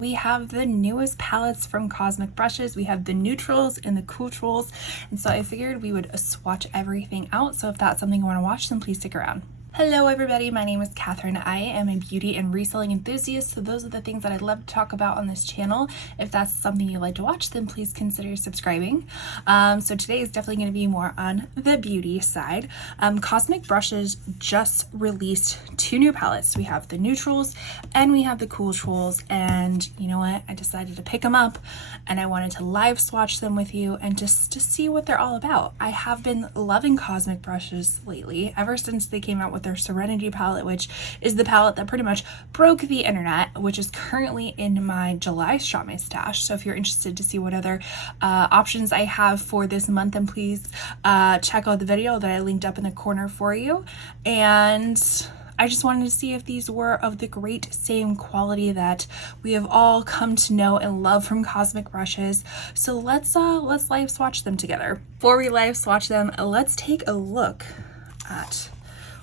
We have the newest palettes from Cosmic Brushes. We have the Nudetrals and the Cooltrals, and so I figured we would swatch everything out. So if that's something you want to watch, then please stick around. Hello everybody, my name is Catherine. I am a beauty and reselling enthusiast, so those are the things that I'd love to talk about on this channel. If that's something you'd like to watch, then please consider subscribing. So today is definitely going to be more on the beauty side. Cosmic Brushes just released two new palettes. We have the Nudetrals and we have the Cooltrals, and you know what? I decided to pick them up and I wanted to live swatch them with you and just to see what they're all about. I have been loving Cosmic Brushes lately, ever since they came out with their Serenity palette, which is the palette that pretty much broke the internet, which is currently in my July Shop My Stash. So if you're interested to see what other options I have for this month, then please check out the video that I linked up in the corner for you. And I just wanted to see if these were of the great same quality that we have all come to know and love from Cosmic Brushes. So let's live swatch them together. Before we live swatch them, let's take a look at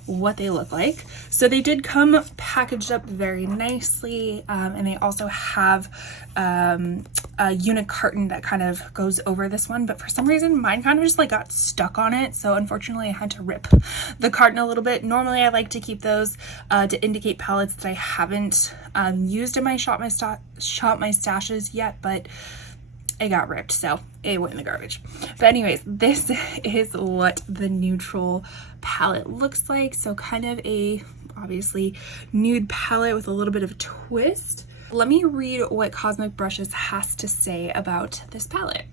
what they look like. So they did come packaged up very nicely, and they also have a unit carton that kind of goes over this one, but for some reason mine kind of just like got stuck on it, so unfortunately I had to rip the carton a little bit. Normally I like to keep those to indicate palettes that I haven't used in my shop my stashes yet, but it got ripped, so it went in the garbage. But anyways, this is what the neutral palette looks like. So kind of a obviously nude palette with a little bit of a twist. Let me read what Cosmic Brushes has to say about this palette.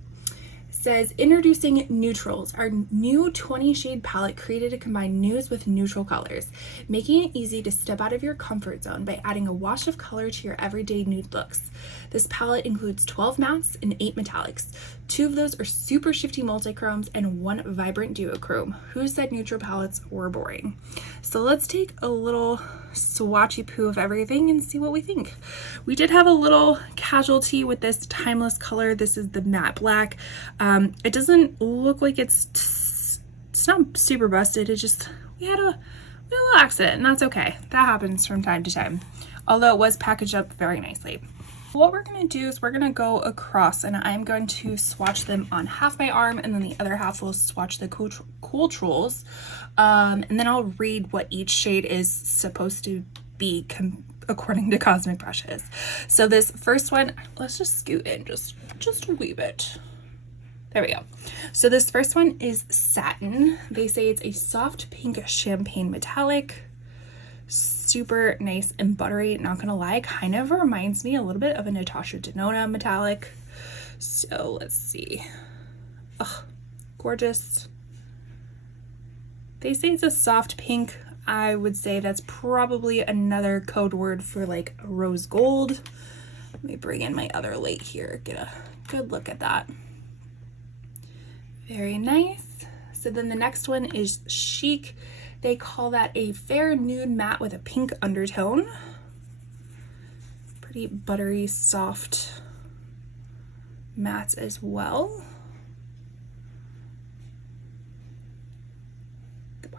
Says, introducing Nudetrals, our new 20 shade palette created to combine nudes with neutral colors, making it easy to step out of your comfort zone by adding a wash of color to your everyday nude looks. This palette includes 12 mattes and 8 metallics. 2 of those are super shifty multichromes and 1 vibrant duochrome. Who said neutral palettes were boring? So let's take a little swatchy poo of everything and see what we think. We did have a little casualty with this timeless color. This is the matte black. It doesn't look like it's not super busted. It just, we had a little accident, and that's okay. That happens from time to time, although it was packaged up very nicely. What we're going to do is we're going to go across, and I'm going to swatch them on half my arm, and then the other half will swatch the Cooltrals, and then I'll read what each shade is supposed to be according to Cosmic Brushes. So this first one, let's just scoot in just a wee bit. There we go. So this first one is Satin. They say it's a soft pink champagne metallic. Super nice and buttery, not gonna lie, kind of reminds me a little bit of a Natasha Denona metallic. So let's see. Oh, gorgeous. They say it's a soft pink. I would say that's probably another code word for like rose gold. Let me bring in my other light here, get a good look at that. Very nice. So then the next one is Chic. They call that a fair nude matte with a pink undertone. Pretty buttery, soft mattes as well.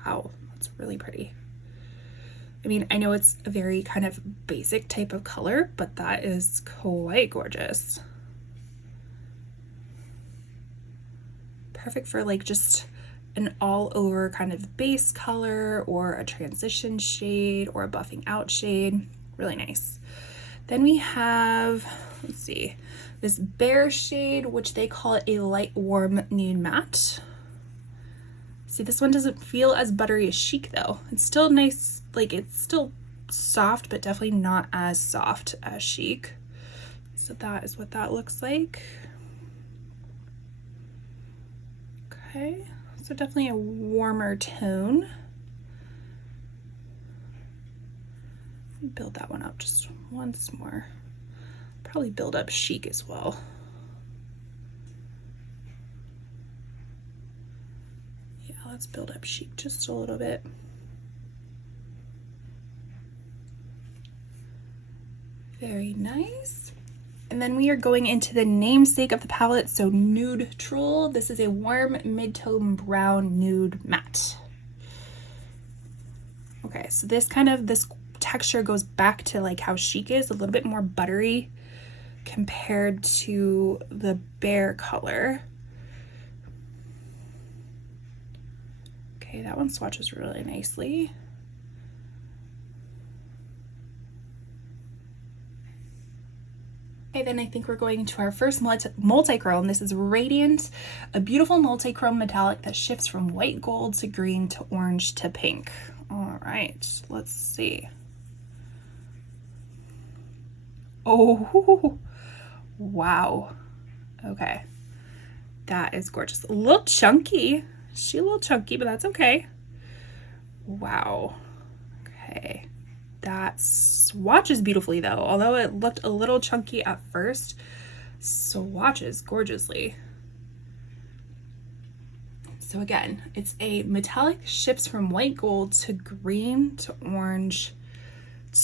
Wow, that's really pretty. I mean, I know it's a very kind of basic type of color, but that is quite gorgeous. Perfect for like just an all over kind of base color or a transition shade or a buffing out shade. Really nice. Then we have, let's see, this Bare shade, which they call it a light warm nude matte. See, this one doesn't feel as buttery as Chic though. It's still nice, like it's still soft, but definitely not as soft as Chic. So that is what that looks like. Okay. So definitely a warmer tone. Let me build that one up just once more. Probably build up Chic as well. Yeah, let's build up Chic just a little bit. Very nice. And then we are going into the namesake of the palette, so Nudetrals. This is a warm mid-tone brown nude matte. Okay, so this texture goes back to like how Chic is, a little bit more buttery. compared to the Bear color. Okay, that one swatches really nicely. Okay, then I think we're going to our first multi-chrome. This is Radiant, a beautiful multi-chrome metallic that shifts from white gold to green to orange to pink. All right, let's see. Oh, wow. Okay, that is gorgeous. A little chunky. She's a little chunky, but that's okay. Wow. Okay. That swatches beautifully though. Although it looked a little chunky at first, swatches gorgeously. So again, it's a metallic, shifts from white gold to green to orange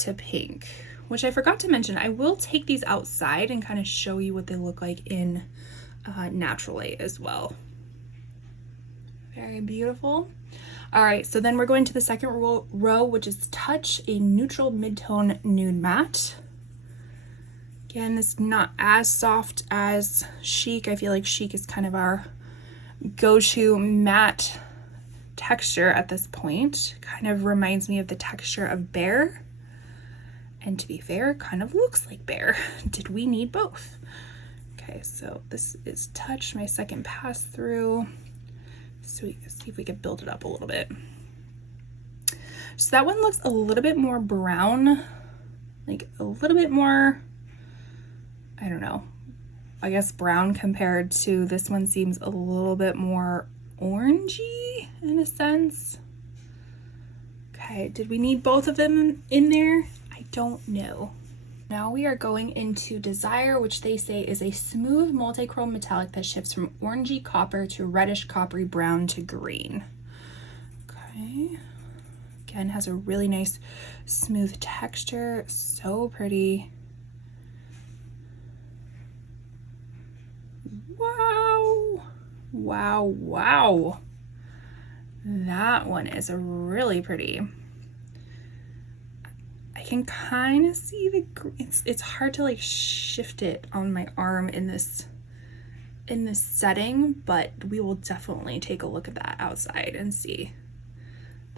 to pink, which I forgot to mention. I will take these outside and kind of show you what they look like in natural light as well. Very beautiful. All right, so then we're going to the second row, which is Touch, a neutral mid-tone nude matte. Again, this is not as soft as Chic. I feel like Chic is kind of our go-to matte texture at this point. Kind of reminds me of the texture of Bear. And to be fair, kind of looks like Bear. Did we need both? Okay, so this is Touch, my second pass through. So we can see if we can build it up a little bit. So that one looks a little bit more brown, like a little bit more, I don't know, I guess brown compared to this one. Seems a little bit more orangey in a sense. Okay, did we need both of them in there? I don't know. Now we are going into Desire, which they say is a smooth multi-chrome metallic that shifts from orangey copper to reddish coppery brown to green. Okay. Again, has a really nice smooth texture. So pretty. Wow. Wow, wow. That one is really pretty. I can kind of see the, it's hard to like shift it on my arm in this setting, but we will definitely take a look at that outside and see.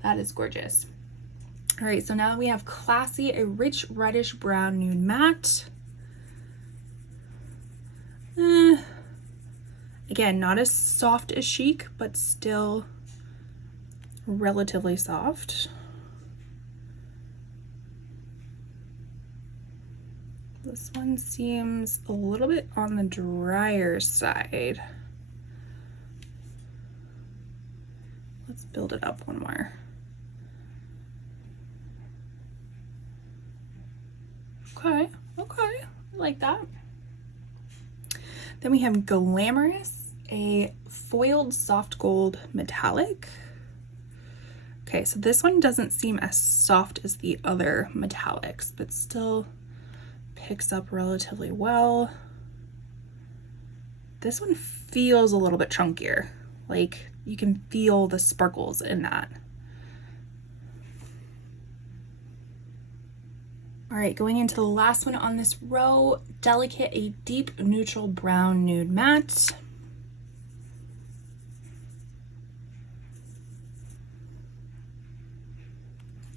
That is gorgeous. All right, so now we have Classy, a rich reddish brown nude matte. Again, not as soft as Chic, but still relatively soft. This one seems a little bit on the drier side. Let's build it up one more. Okay, okay, I like that. Then we have Glamorous, a foiled soft gold metallic. Okay, so this one doesn't seem as soft as the other metallics, but still picks up relatively well. This one feels a little bit chunkier, like you can feel the sparkles in that. All right, going into the last one on this row, Delicate, a deep neutral brown nude matte.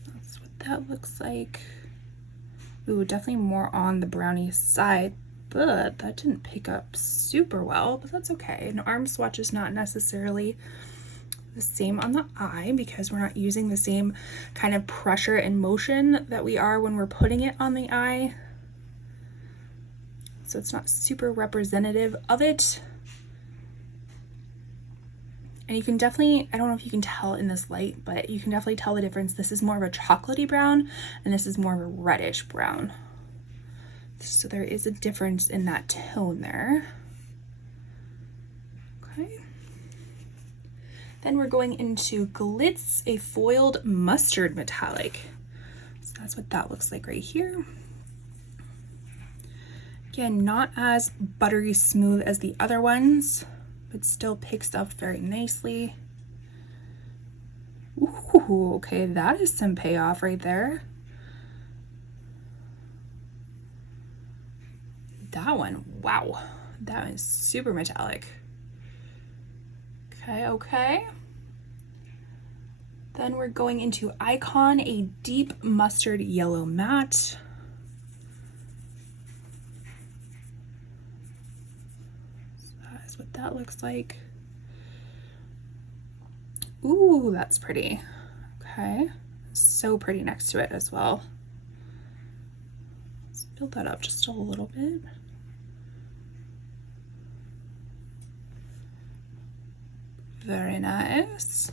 That's what that looks like. Ooh, definitely more on the brownie side, but that didn't pick up super well, but that's okay. An arm swatch is not necessarily the same on the eye because we're not using the same kind of pressure and motion that we are when we're putting it on the eye. So it's not super representative of it. And you can definitely, I don't know if you can tell in this light, but you can definitely tell the difference. This is more of a chocolatey brown and this is more of a reddish brown. So there is a difference in that tone there. Okay. Then we're going into Glitz, a foiled mustard metallic. So that's what that looks like right here. Again, not as buttery smooth as the other ones, but still picks up very nicely. Ooh, okay, that is some payoff right there. that one. Wow, that is super metallic. Okay, okay. Then we're going into Icon, a deep mustard yellow matte. So that is what that looks like. Ooh, that's pretty. Okay, so pretty next to it as well. Let's build that up just a little bit. Very nice.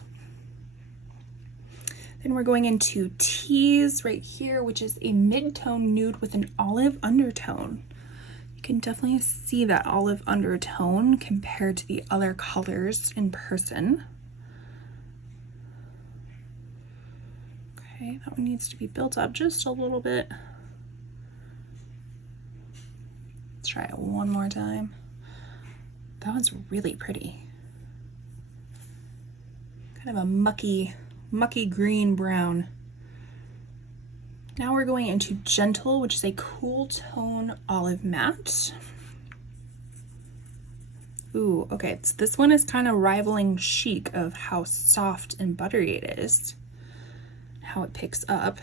Then we're going into Tease right here, which is a mid-tone nude with an olive undertone. You can definitely see that olive undertone compared to the other colors in person. Okay, that one needs to be built up just a little bit. Let's try it one more time. That one's really pretty. Kind of a mucky green brown. Now we're going into Gentle, which is a cool tone olive matte. Ooh, okay, so this one is kind of rivaling Chic of how soft and buttery it is, how it picks up.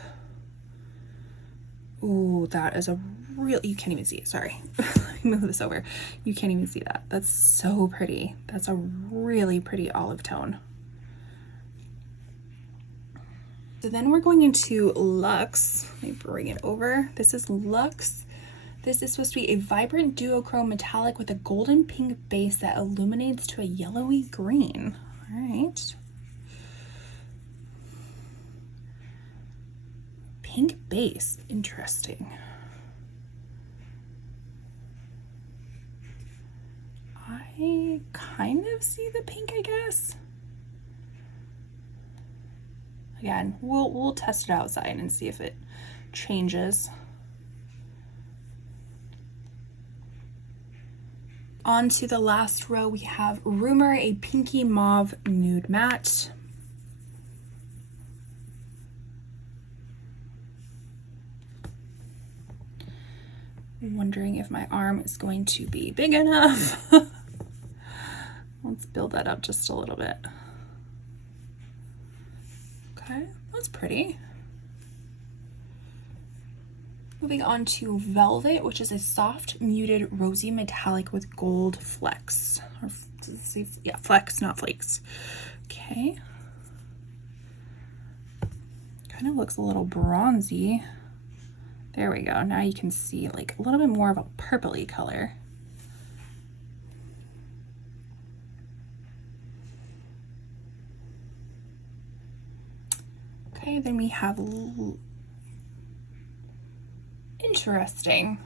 Ooh, that is a real, you can't even see it, sorry. Let me move this over. You can't even see that. That's so pretty. That's a really pretty olive tone. So then we're going into Luxe. Let me bring it over. This is Luxe. This is supposed to be a vibrant duochrome metallic with a golden pink base that illuminates to a yellowy green. All right. Pink base, interesting. I kind of see the pink, I guess. Again, we'll test it outside and see if it changes. On to the last row, we have Rumor, a pinky mauve nude matte. I'm wondering if my arm is going to be big enough. Let's build that up just a little bit. Okay, that's pretty. Moving on to Velvet, which is a soft, muted, rosy metallic with gold flecks. Or, yeah, flecks, not flakes. Okay. Kind of looks a little bronzy. There we go. Now you can see like a little bit more of a purpley color. Okay, then we have interesting.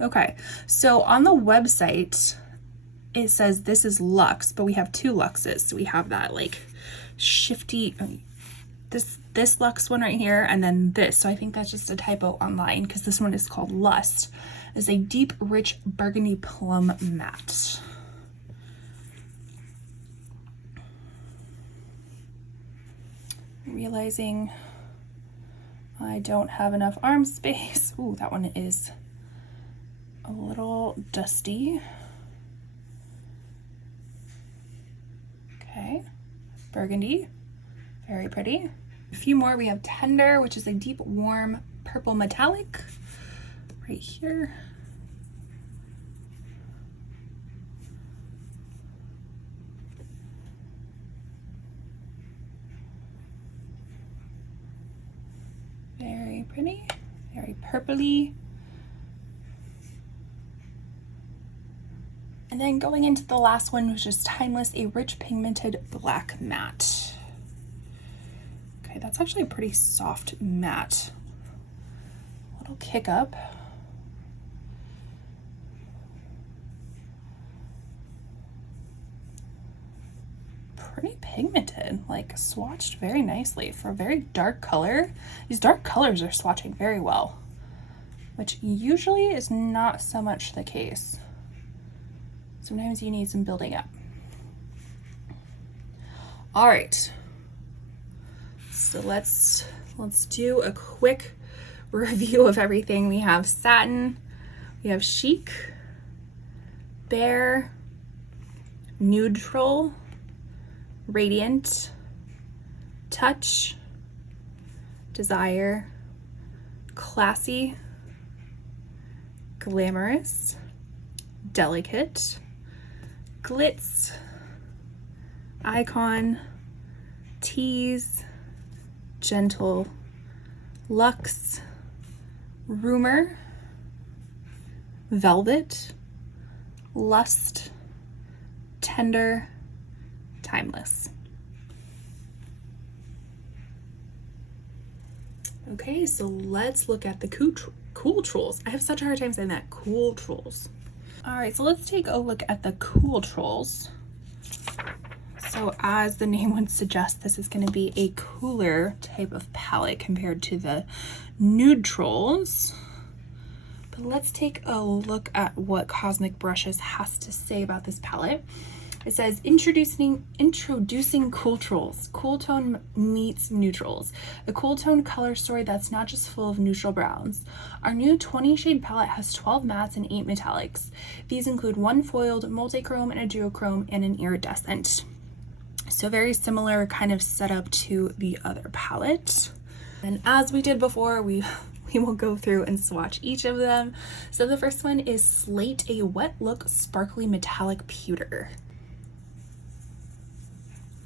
Okay, so on the website it says this is Luxe, but we have two Luxes. So we have that like shifty, this Luxe one right here, and then this. So I think that's just a typo online because this one is called Lust. It's a deep, rich burgundy plum matte. Realizing I don't have enough arm space. Ooh, that one is a little dusty. Okay, burgundy, very pretty. A few more, we have Tender, which is a deep, warm purple metallic right here. Very pretty, very purpley. And then going into the last one, which is Timeless, a rich pigmented black matte. Okay, that's actually a pretty soft matte. A little kick up. Pretty pigmented, like swatched very nicely for a very dark color. These dark colors are swatching very well, which usually is not so much the case. Sometimes you need some building up. All right, so let's do a quick review of everything. We have Satin, We have Chic, Bare, Neutral, Radiant, Touch, Desire, Classy, Glamorous, Delicate, Glitz, Icon, Tease, Gentle, Luxe, Rumor, Velvet, Lust, Tender, Timeless. Okay, so let's look at the Cooltrals. I have such a hard time saying that, Cooltrals. All right, so let's take a look at the Cooltrals. So as the name would suggest, this is going to be a cooler type of palette compared to the Nudetrals. But let's take a look at what Cosmic Brushes has to say about this palette. It says, introducing Cooltrals. Cool tone meets neutrals. A cool tone color story that's not just full of neutral browns. Our new 20 shade palette has 12 mattes and 8 metallics. These include one foiled, multi-chrome, and a duochrome, and an iridescent. So very similar kind of setup to the other palette. And as we did before, we will go through and swatch each of them. So the first one is Slate, a wet look sparkly metallic pewter.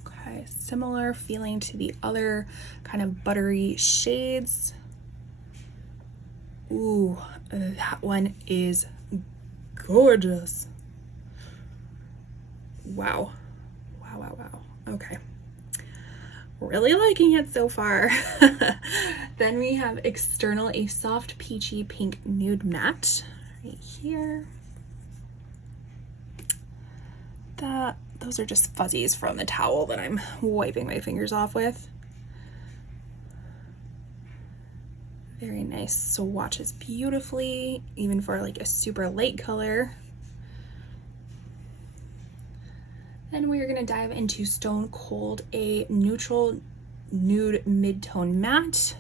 Okay, similar feeling to the other kind of buttery shades. Ooh, that one is gorgeous. Wow. Wow, wow, wow. Okay. Really liking it so far. Then we have External, a soft peachy pink nude matte right here. Those are just fuzzies from the towel that I'm wiping my fingers off with. Very nice, swatches beautifully, even for like a super light color. Then we're gonna dive into Stone Cold, a neutral nude mid-tone matte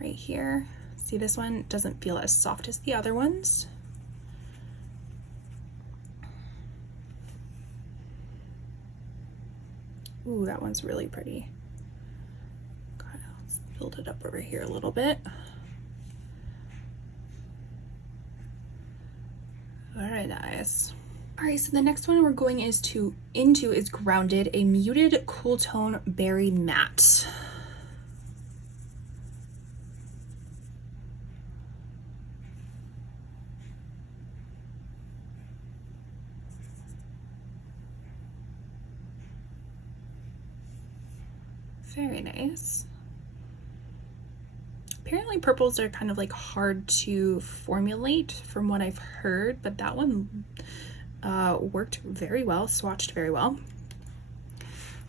right here. See, this one doesn't feel as soft as the other ones. Ooh, that one's really pretty. God, let's build it up over here a little bit. Very nice. All right, so the next one we're going into is Grounded, a muted cool tone berry matte. Very nice. Apparently purples are kind of like hard to formulate from what I've heard, but that one worked very well, swatched very well.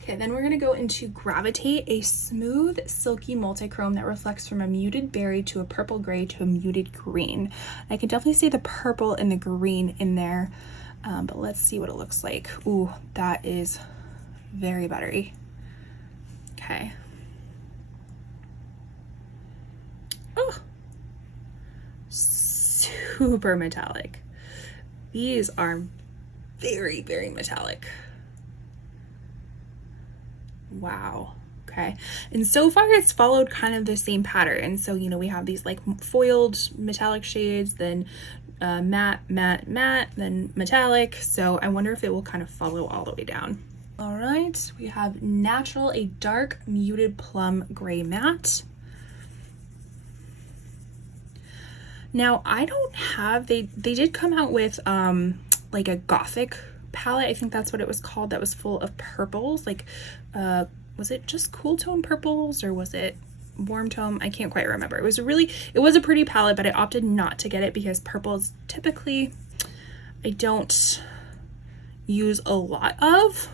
Okay, then we're gonna go into Gravitate, a smooth, silky multi-chrome that reflects from a muted berry to a purple gray to a muted green. I can definitely see the purple and the green in there, but let's see what it looks like. Ooh, that is very buttery. Okay. Oh, super metallic. These are very, very metallic. Wow. Okay. And so far it's followed kind of the same pattern. So, you know, we have these like foiled metallic shades, then matte, matte, matte, then metallic. So I wonder if it will kind of follow all the way down. All right, we have Natural, a dark muted plum gray matte. Now I don't have, they did come out with like a gothic palette. I think that's what it was called, that was full of purples. Like was it just cool tone purples or was it warm tone? I can't quite remember. It was a pretty palette, but I opted not to get it because purples typically I don't use a lot of.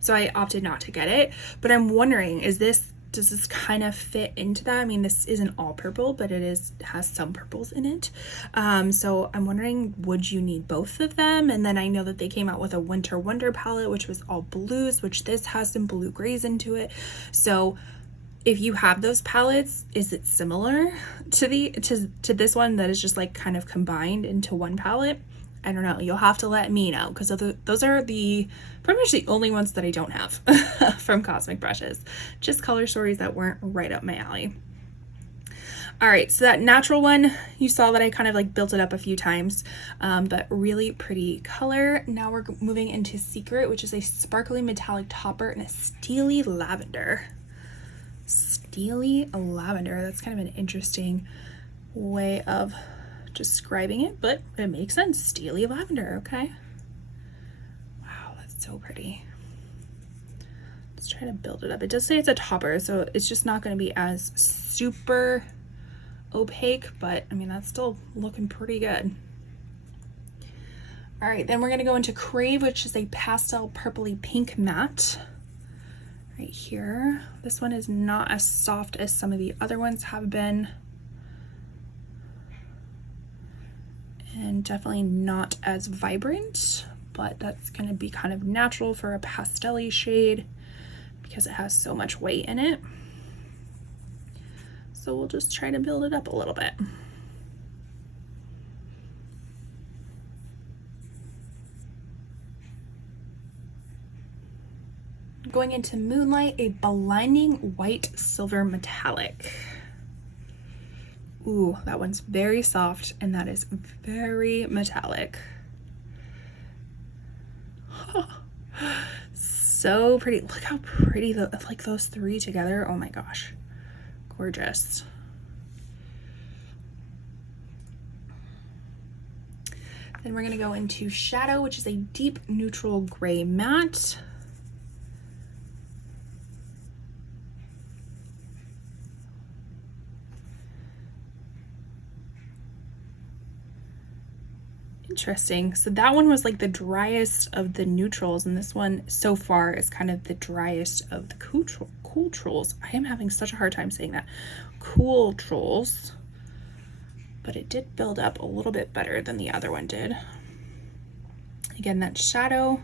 So I opted not to get it, but I'm wondering, does this kind of fit into that? I mean, this isn't all purple, but it has some purples in it. So I'm wondering, would you need both of them? And then I know that they came out with a Winter Wonder palette, which was all blues, which this has some blue grays into it. So if you have those palettes, is it similar to this one that is just like kind of combined into one palette? I don't know. You'll have to let me know, because those are pretty much the only ones that I don't have from Cosmic Brushes. Just color stories that weren't right up my alley. All right, so that natural one, you saw that I kind of like built it up a few times, but really pretty color. Now we're moving into Secret, which is a sparkly metallic topper and a steely lavender. Steely lavender, that's kind of an interesting way of describing it, but it makes sense. Steely lavender, okay. Wow, that's so pretty. Let's try to build it up. It does say it's a topper, so it's just not going to be as super opaque, but I mean, that's still looking pretty good. All right, then we're going to go into Crave, which is a pastel purpley pink matte right here. This one is not as soft as some of the other ones have been, and definitely not as vibrant, but that's going to be kind of natural for a pastel-y shade because it has so much weight in it. So we'll just try to build it up a little bit. Going into Moonlight, a blinding white silver metallic. Ooh, that one's very soft and that is very metallic. So pretty. Look how pretty like those three together. Oh my gosh. Gorgeous. Then we're going to go into Shadow, which is a deep neutral gray matte. Interesting. So that one was like the driest of the neutrals, and this one so far is kind of the driest of the Cooltrals. I am having such a hard time saying that. Cooltrals. But it did build up a little bit better than the other one did. Again, that's Shadow.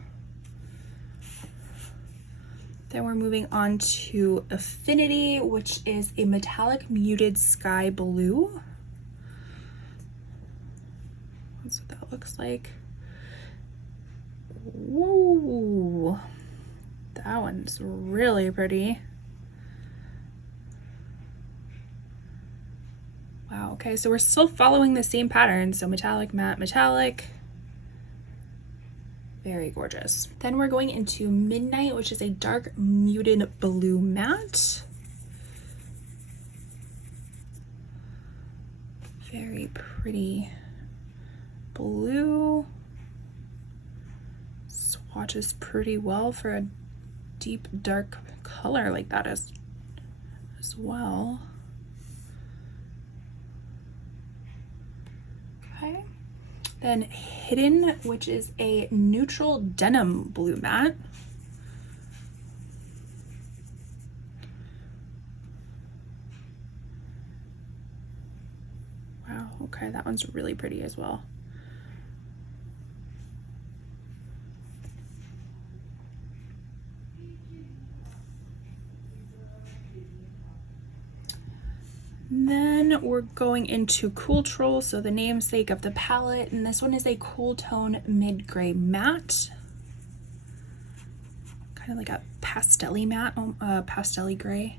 Then we're moving on to Affinity, which is a metallic muted sky blue. That's what that looks like. Whoa, that one's really pretty. Wow, okay, so we're still following the same pattern. So metallic, matte, metallic. Very gorgeous. Then we're going into Midnight, which is a dark muted blue matte. Very pretty blue. Swatches pretty well for a deep dark color like that as well. Okay. Then Hidden, which is a neutral denim blue matte. Wow, okay, that one's really pretty as well. Then we're going into Cooltrals, so the namesake of the palette, and this one is a cool tone mid-gray matte, kind of like a pastel-y matte, pastel-y gray.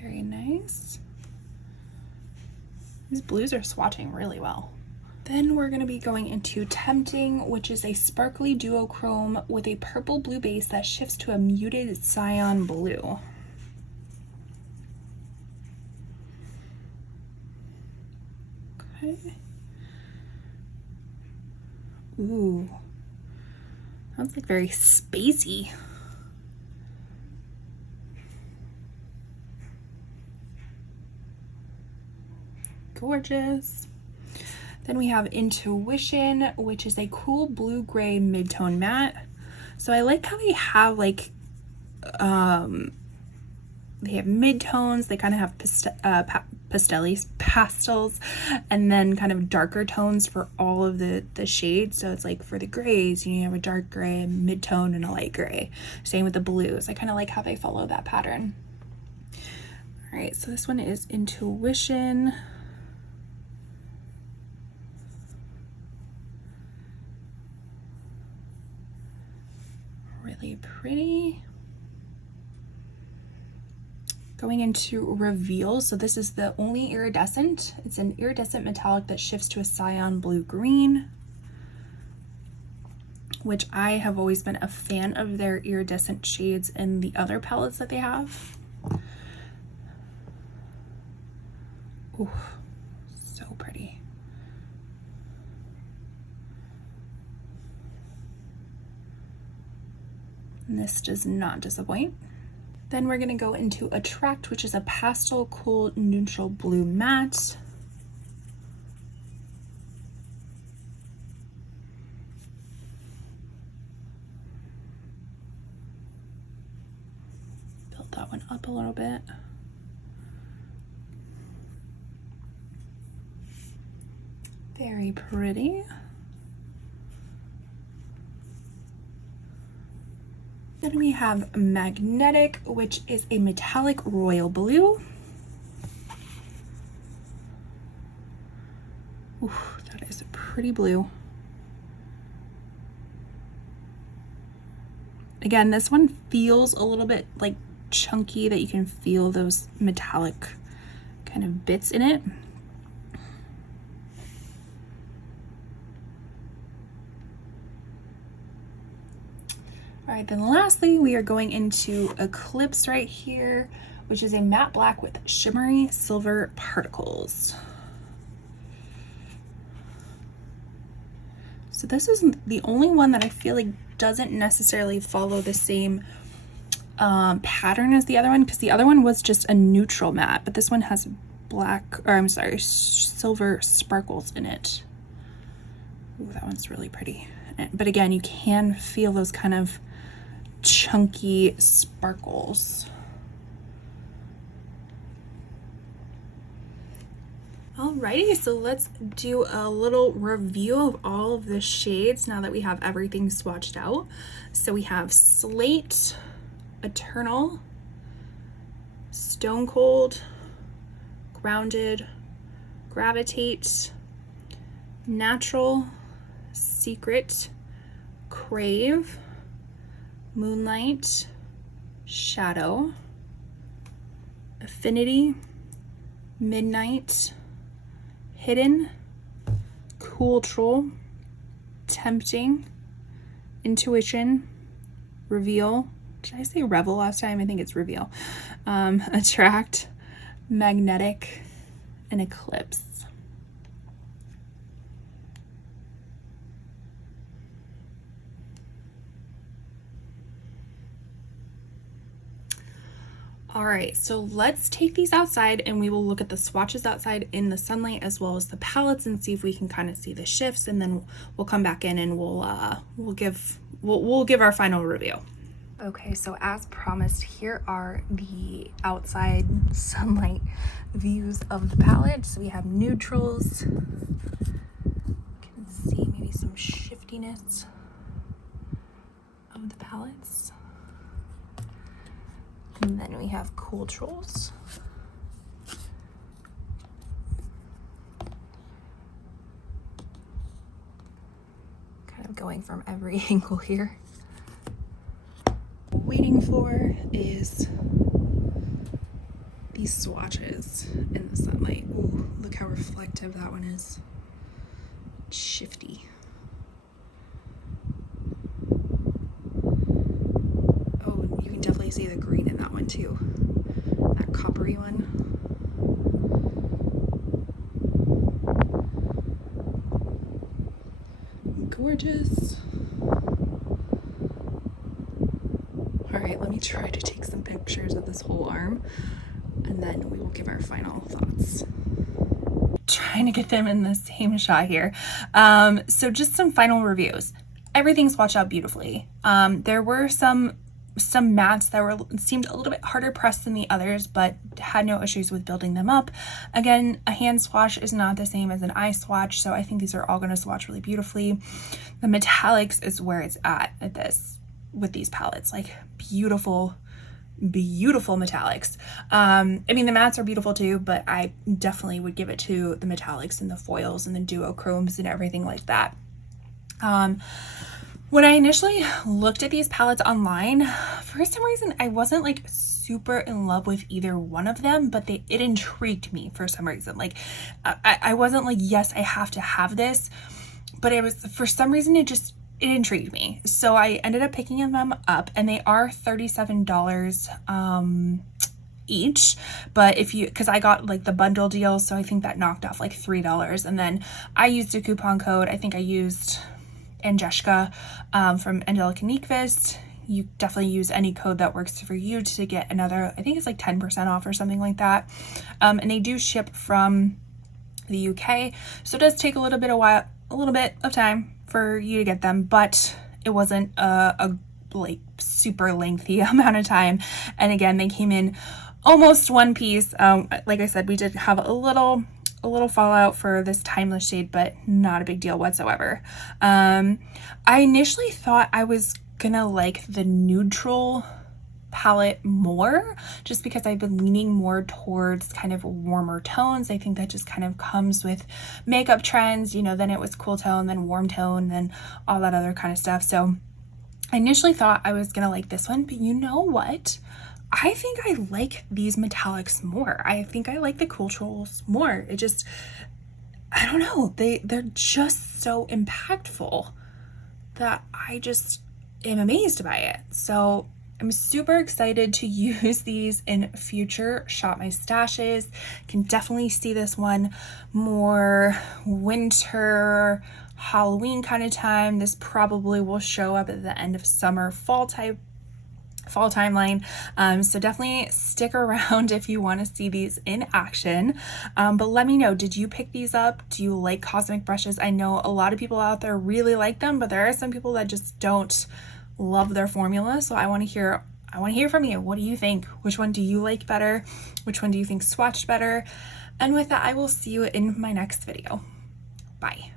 Very nice. These blues are swatching really well. Then we're going to be going into Tempting, which is a sparkly duochrome with a purple blue base that shifts to a muted cyan blue. Okay. Ooh. Sounds like very spacey. Gorgeous. Then we have Intuition, which is a cool blue-gray mid-tone matte. So I like how they have like, they have mid-tones, they kind of have pastels, and then kind of darker tones for all of the shades. So it's like for the grays, you have a dark gray, a mid-tone, and a light gray. Same with the blues. I kind of like how they follow that pattern. All right, so this one is Intuition. Really pretty. Going into Reveal, so this is the only iridescent. It's an iridescent metallic that shifts to a cyan blue-green, which I have always been a fan of their iridescent shades in the other palettes that they have. Ooh, so pretty. And this does not disappoint. Then we're gonna go into Attract, which is a pastel cool neutral blue matte. Build that one up a little bit. Very pretty. Then we have Magnetic, which is a metallic royal blue. Ooh, that is a pretty blue. Again, this one feels a little bit like chunky, that you can feel those metallic kind of bits in it. All right, then lastly, we are going into Eclipse right here, which is a matte black with shimmery silver particles. So this is the only one that I feel like doesn't necessarily follow the same pattern as the other one, because the other one was just a neutral matte, but this one has black, or I'm sorry, silver sparkles in it. Ooh, that one's really pretty. But again, you can feel those kind of chunky sparkles. Alrighty, so let's do a little review of all of the shades now that we have everything swatched out. So we have Slate, Eternal, Stone Cold, Grounded, Gravitate, Natural, Secret, Crave, Moonlight, Shadow, Affinity, Midnight, Hidden, Cooltrals, Tempting, Intuition, Reveal. Did I say Revel last time? I think it's Reveal. Attract, Magnetic, and Eclipse. All right, so let's take these outside and we will look at the swatches outside in the sunlight as well as the palettes and see if we can kind of see the shifts, and then we'll come back in and we'll give our final review. Okay, so as promised, here are the outside sunlight views of the palette. So we have Nudetrals. You can see maybe some shiftiness of the palettes. And then we have Cooltrals. Kind of going from every angle here. What we're waiting for is these swatches in the sunlight. Ooh, look how reflective that one is. It's shifty. Definitely see the green in that one too, that coppery one. Gorgeous. All right, let me try to take some pictures of this whole arm and then we will give our final thoughts. Trying to get them in the same shot here. So just some final reviews. Everything swatched out beautifully. There were some some mattes that seemed a little bit harder pressed than the others, but had no issues with building them up. Again, a hand swatch is not the same as an eye swatch, so I think these are all going to swatch really beautifully. The metallics is where it's at with these palettes, like beautiful metallics. I mean, the mattes are beautiful too, but I definitely would give it to the metallics and the foils and the duochromes and everything like that. When I initially looked at these palettes online, for some reason I wasn't like super in love with either one of them, but it intrigued me for some reason. Like I wasn't like, yes, I have to have this, but it was, for some reason, it intrigued me. So I ended up picking them up, and they are $37 each, but because I got like the bundle deal, so I think that knocked off like $3, and then I used a coupon code. I think I used Angeschka from Angeschka. You definitely use any code that works for you to get another, I think it's like 10% off or something like that. And they do ship from the UK, so it does take a little bit of time for you to get them, but it wasn't a like super lengthy amount of time. And again, they came in almost one piece. Like I said, we did have a little fallout for this timeless shade, but not a big deal whatsoever. I initially thought I was gonna like the neutral palette more, just because I've been leaning more towards kind of warmer tones. I think that just kind of comes with makeup trends, you know. Then it was cool tone, then warm tone, then all that other kind of stuff. So I initially thought I was gonna like this one, but you know what? I think I like these metallics more. I think I like the Cooltrals more. It just, I don't know, they're just so impactful that I just am amazed by it. So I'm super excited to use these in future Shop My Stashes. Can definitely see this one more winter, Halloween kind of time. This probably will show up at the end of summer, fall timeline. So definitely stick around if you want to see these in action. But let me know, did you pick these up? Do you like cosmic brushes? I know a lot of people out there really like them, but there are some people that just don't love their formula. So I want to hear from you. What do you think? Which one do you like better? Which one do you think swatched better? And with that, I will see you in my next video. Bye.